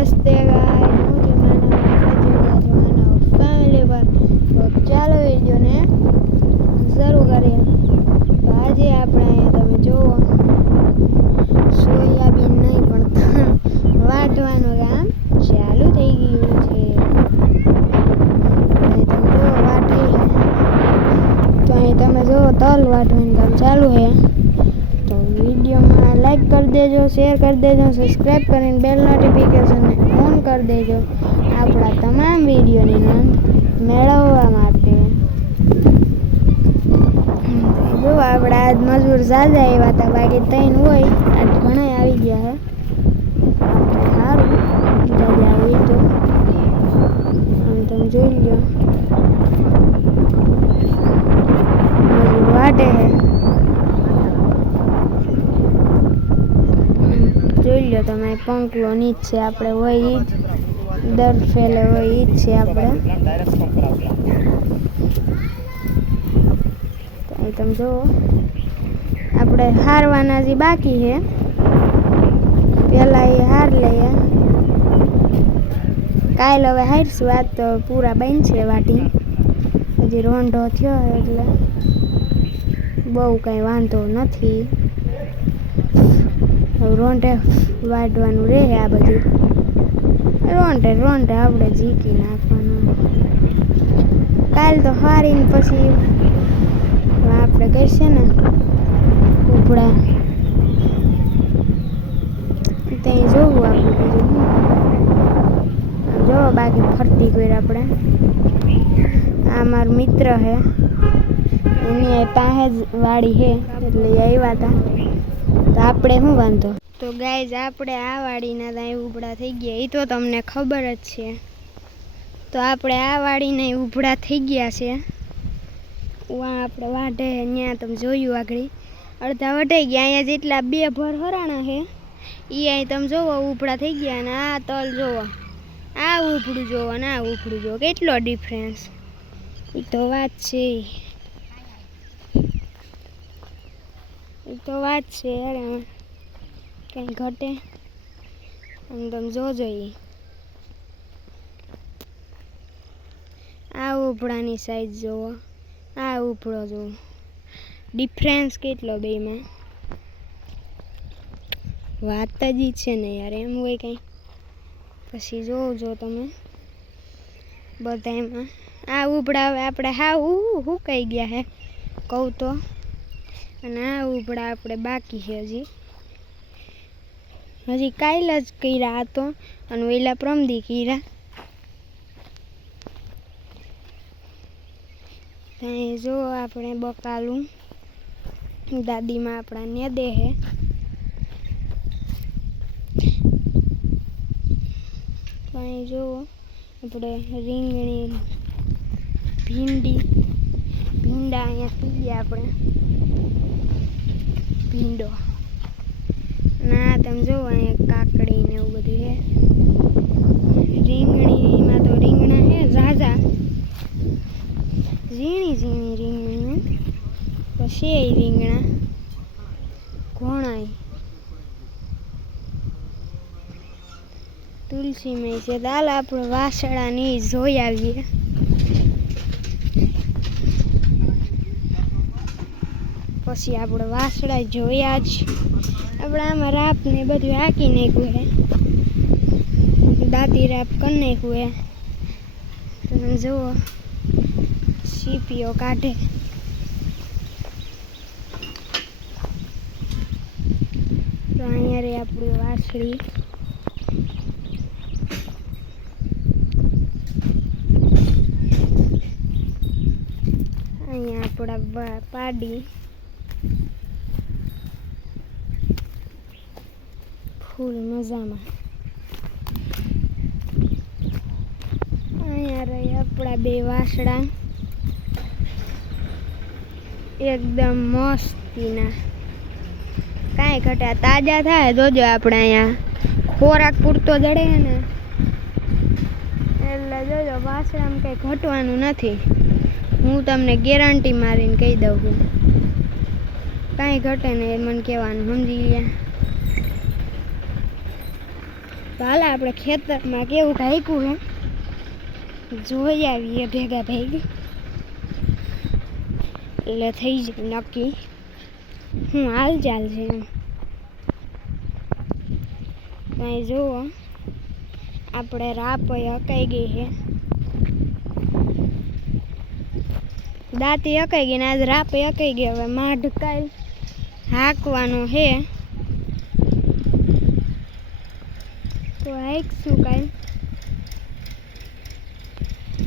નમસ્તે ગાય હું જમાના ફેમિલી પર તો ચાલો વિડીયોને શરૂ કરીએ. તો આજે આપણે અહીંયા તમે જુઓ સોયાબીન નહીં પણ વાટવાનું કામ ચાલુ થઈ ગયું છે. તમે જુઓ વાટે તો અહીં તમે જુઓ તલ વાટવાનું કામ ચાલુ છે. તો વિડીયોમાં લાઈક કરી દેજો, શેર કરી દેજો, સબસ્ક્રાઈબ કરીને બેલ નોટિફિકેશનને ઓન કરી દેજો આપણા તમામ વિડીયોની નોંધ મેળવવા માટે. જો આપણે આજ મજૂર ઝાઝા આવ્યા હતા, બાકી ત્રણ હોય આજ ઘણા આવી ગયા છે. સારું ઝાઝા આવી તો આમ તમે જોઈ લો મજૂર વાટે છે. જોઈ લો તમે પંખલો નીચે આપણે હોય એ જ દર ફેલે હોય એ જ છે આપણે. તો અહીં તમે જુઓ આપણે હારવાના જે બાકી છે પહેલાં એ હાર લઈએ. કાલ હવે હારશું, આજ તો પૂરા બનશે વાટી. હજી રોંઢો થયો એટલે બહુ કંઈ વાંધો નથી. રોંઢે વાટવાનું રહે. આ બધું રોંઢે આપણે ઝીકી નાખવાનું. કાલ તો હારીને પછી આપણે કરશે ને ઉપડા ત્યાં જોવું આપણે બીજું જો બાકી ફરતી કોઈ આપણે. આ મારો મિત્ર છે, એની પાસે જ વાડી છે એટલે આવ્યા હતા. તો આપણે શું વાંધો. તો ગાઈઝ આપણે આ વાડીના ત્યાં ઉભડા થઈ ગયા એ તો તમને ખબર જ છે. તો આપણે આ વાડીના ઉભડા થઈ ગયા છે. આપણે વાઢે ત્યાં તમે જોયું આગળ અડધા વઢાઈ ગયા. અહીંયા જેટલા બે ભર હરાણા છે એ અહીં તમે જોવો ઉભડા થઈ ગયા. અને આ તલ જોવો, આ ઉભડું જોવો ને આ ઉભડું જોવો, કેટલો ડિફરન્સ. એ તો વાત છે, એ તો વાત છે. અરે કંઈ ઘટે અને તમે જોજો. આ ઉભડાની સાઈઝ જોવો, આ ઉભડો જોવો, ડિફરન્સ કેટલો બેમાં. વાત જ છે ને યાર, એમ હોય કંઈ. પછી જોજો તમે બધા એમાં. આ ઉભડા હવે આપણે હા હુકાઈ ગયા હે કહું તો. અને આ ઉભડા આપણે બાકી છે હજી કાલ જ કર્યા હતો અને વેલા પ્રમદી કર્યા. ત્યાં જો આપણે બકાલું દાદીમાં આપણા ને દે હે. ત્યાં જો આપણે રીંગણી ભીંડા અહીંયા થઈ ગયા આપણે ભીંડો. ના તમે જુઓ અહીંયા કાકડી ને એવું બધું છે. રીંગણીમાં તો રીંગણા છે ઝાઝા, ઝીણી રીંગણીઓ. પછી રીંગણા ઘોણાય તુલસીમય છે. દાલ આપણે વાસળાની જોઈ આવીએ. પછી આપણે વાસળા જોયા જ. આપણે આમાં રાપ ને બધું હાકી નાખ્યું હે, દાંતી રાપ કરી નાખ્યું હે. તમે જુઓ સીપીઓ કાઢે. તો અહીંયા રે આપણી વાસળી. અહીંયા આપણા પાડી ફૂલ મજામાં. અહીંયા રહી આપણા બે વાસળા એકદમ મસ્તીના. કાંઈ ઘટ્યા તાજા થાય જોજો. આપણે અહીંયા ખોરાક પૂરતો જડે ને એટલે જોજો વાસળામાં કંઈ ઘટવાનું નથી. હું તમને ગેરંટી મારીને કહી દઉં છું. કાંઈ ઘટે ને એ મને કહેવાનું, સમજી ગયા. હાલ આપણે ખેતરમાં કેવું કાંઈકું હે જોઈ આવીએ ભેગા ભેગી, એટલે થઈ જાય નક્કી હું હાલ ચાલ છે એમ. કાંઈ જુઓ આપણે રાપ હકાઈ ગઈ છે, દાંતી હકાઈ ગઈ ને આજ રાપ હકાઈ ગઈ. હવે માઢ કાલ હાંકવાનો છે તો હાંકશું કાલ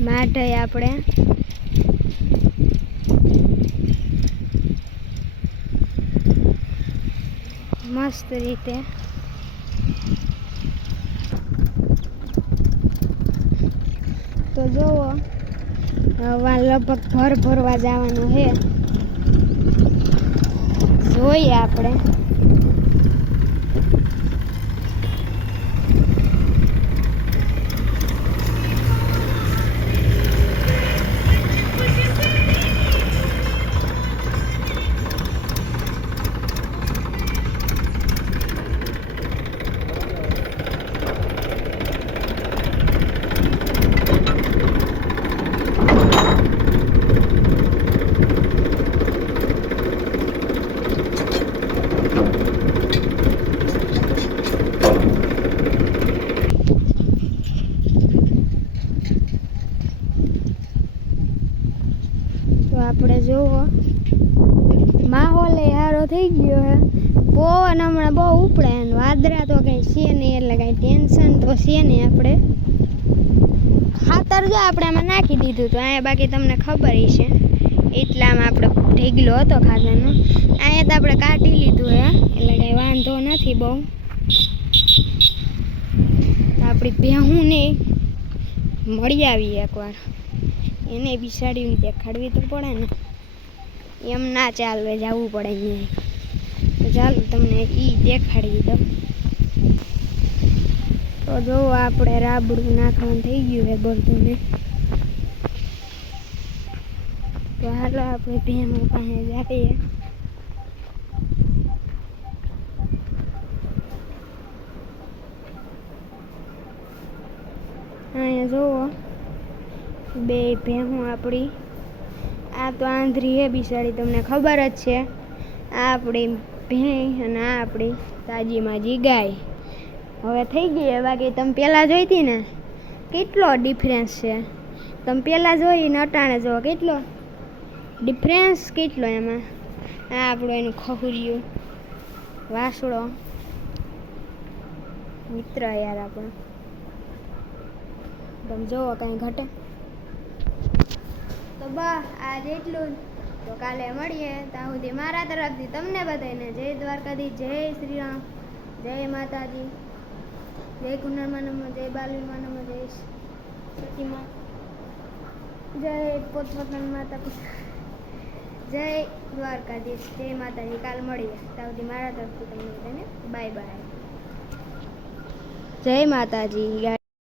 માઢ આપણે મસ્ત રીતે. તો જુઓ હવે લગભગ ભરવા જવાનું છે, જોઈએ આપણે. આપણે જુઓ માહોલ સારો થઈ ગયો હે. પવન હમણાં બહુ ઉપડે અને વાદળા તો કંઈ છે નહીં, એટલે કાંઈ ટેન્શન તો છે નહીં. આપણે ખાતર જો આપણે આમાં નાખી દીધું તો અહીંયા, બાકી તમને ખબર છે એટલામાં આપણે ઢેગલો હતો ખાતરનો. અહીંયા તો આપણે કાઢી લીધું હે એટલે કાંઈ વાંધો નથી બહુ. આપણી ભેહું ને મળી આવીએ એકવાર, એને બિસાડીને દેખાડવી તો પડે ને, એમ ના ચાલવે, જવું પડે અહીંયા. તો ચાલો તમને એ દેખાડી દો. તો જો આપણે રાબડું નાખવાનું થઈ ગયું છે બધું ને. તો હાલો આપણે ભેહું પાસે જઈએ. અહીંયા જુઓ બે ભેહું આપણી. આ તો આંધળી હે બિસાડી, તમને ખબર જ છે. આ આપણી ભેં અને આ આપણી તાજી માજી ગાય. હવે થઈ ગઈ છે, બાકી તમે પહેલાં જોઈ હતી ને કેટલો ડિફરન્સ છે. તમે પહેલાં જોઈને અટાણે જુઓ કેટલો ડિફરન્સ, કેટલો એમાં. આ આપણું એનું ખહુરિયું વાસળો મિત્ર યાર આપણો. તમે જુઓ કાંઈ ઘટે તો બસ આજ એટલું જ. તો કાલે મળીએ. ત્યાં સુધી મારા તરફથી તમને બધાને જય દ્વારકાધીશ, જય શ્રી રામ, જય માતાજી, જય કુંડળમાં નમઃ, જય બાલવીમાં નમઃ, જય સતીમાં, જય પોતપોતાના માતા પિતા, જય દ્વારકાધીશ, જય માતાજી. કાલ મળીએ. ત્યાં સુધી મારા તરફથી તમને બધાને બાય બાય, જય માતાજી.